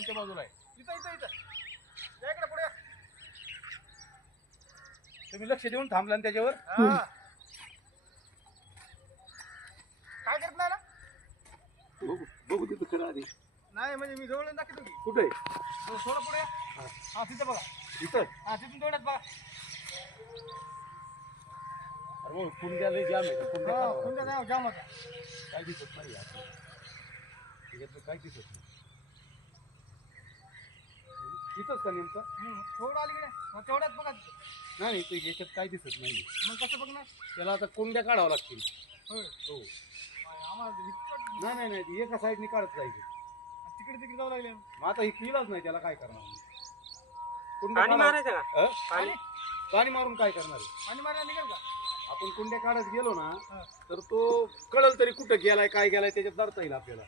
कोणत्या बाजूला आहे? इथं इथं इथं या इकडे पुढे. तुम्ही लक्ष देऊन थांबला ना त्याच्यावर. काय करत नाही ना? बघू बघू तिथं खरं आधी. नाही म्हणजे मी जवळ दाखवतो की. कुठे थोडं पुढे. हा तिथं बघा. इथं? हा तिथून तेवढ्यात बघा. अरे मग कुंड्या लय जाम आहे. कोणत्या जाऊ जाम होता. काय दिसत नाही त्याच्यातलं काय दिसत नाही. इथंच का नेमकं? थोडं अलीकडे मग तेवढ्यात बघा तिथं. नाही ते याच्यात काय दिसत नाही. मग कसं बघणार? त्याला आता कुंड्या काढावं लागतील. होय हो. आम्हाला नाही नाही नाही ती एका साईडने काढत जायचं. तिकडे तिकडे जाऊ लागले. मग आता ही केलाच नाही त्याला काय करणार? पाणी मारायचं का? पाणी पाणी मारून काय करणार आहे? पाणी मारायला निघेल का? आपण कुंड्या काढत गेलो ना तर तो कळल तरी कुठं गेलाय काय गेलाय त्याच्यात धरता येईल आपल्याला.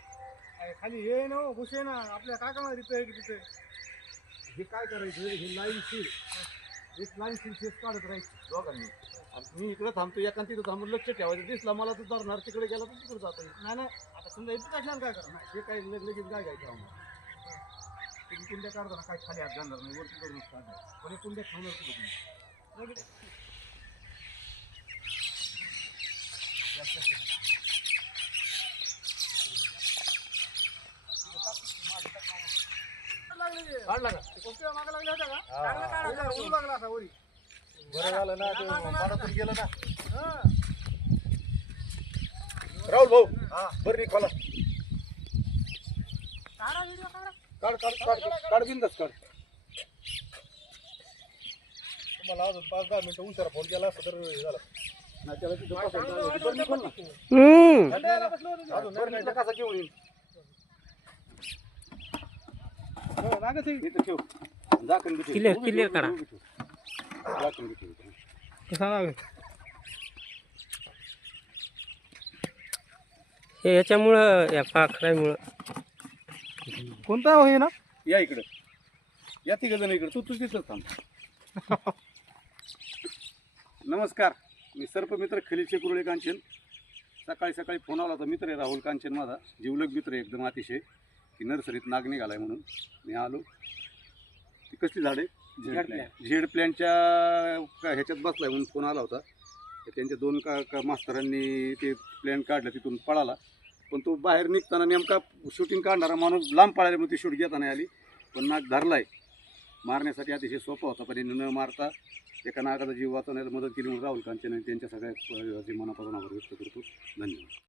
खाली हे ना घुस आहे ना आपल्या काय करणार तिथे तिथे. हे काय करायचं हे लाईन शीट एक लाईन शीट काढत राहायची दोघांनी. मी इकडे थांबतो एका तिथं थांबून लक्ष ठेवायचं. दिसला मला तर धरणार तिकडे गेला तर तिकडे जाता येईल. नाही नाही आता समजा इथं असणार काय करणार? हे काय लगेच काय घ्यायचं आम्हाला. तुम्ही कुंड्या काढताना काय खाली हात घालणार नाही वरती करूनच काढणार. पण हे कुंड्या ठेवणार कुठे तुम्ही? लगेच. काढला का? कोणत्या मागे लागल्या होत्या का? ऊन लागला असा वरी. बरं झालं ना ते पाण्यातून गेलं ना. हा. राहुल भाऊ बरं खोला काढा व्हिडिओ काढा. काढ काढ काढ काढ बिंदास काढ. तुम्हाला अजून 5-10 मिनिटं उशिरा फोन केला असता तर झालं. नाही त्याला तिथं बसायचं. बरं निघाल ना. थंडायला बसलो होतो तिथं. अजून बरं निघालं कसा घेऊन येईल? लागत आहे. इथं ठेव. झाकण बी ठेव. क्लिअर उभी क्लिअर ठेव, करा. उभी ठेव. झाकण बी ठेव. कसा लागेल? हे याच्यामुळं या पाखरामुळं. कोणता हो हे ना? या इकडं या तिघ जण इकडं. तू तिथंच थांब. नमस्कार मी सर्पमित्र खलील शेकुर्ळे कांचन. सकाळी सकाळी फोन आला होता. मित्र आहे राहुल कांचन माझा जीवलग मित्र आहे एकदम अतिशय. की नर्सरीत नाग निघालाय म्हणून मी आलो. ती कसली झाडे? झेड प्लॅनच्या ह्याच्यात बसलाय म्हणून फोन आला होता. त्यांच्या 2 मास्तरांनी ते प्लॅन काढलं तिथून पळाला. पण तो बाहेर निघताना नेमका शूटिंग काढणारा माणूस लांब पळाला म्हणून ती शूट घेता नाही आली. पण नाग धरलाय. मारण्यासाठी अतिशय सोपा होता पण न मारता एका नागाचा जीव वाचवण्याला मदत केली म्हणून राहुल कांचन त्यांच्या सगळ्या मनापासून आभार व्यक्त करतो. धन्यवाद.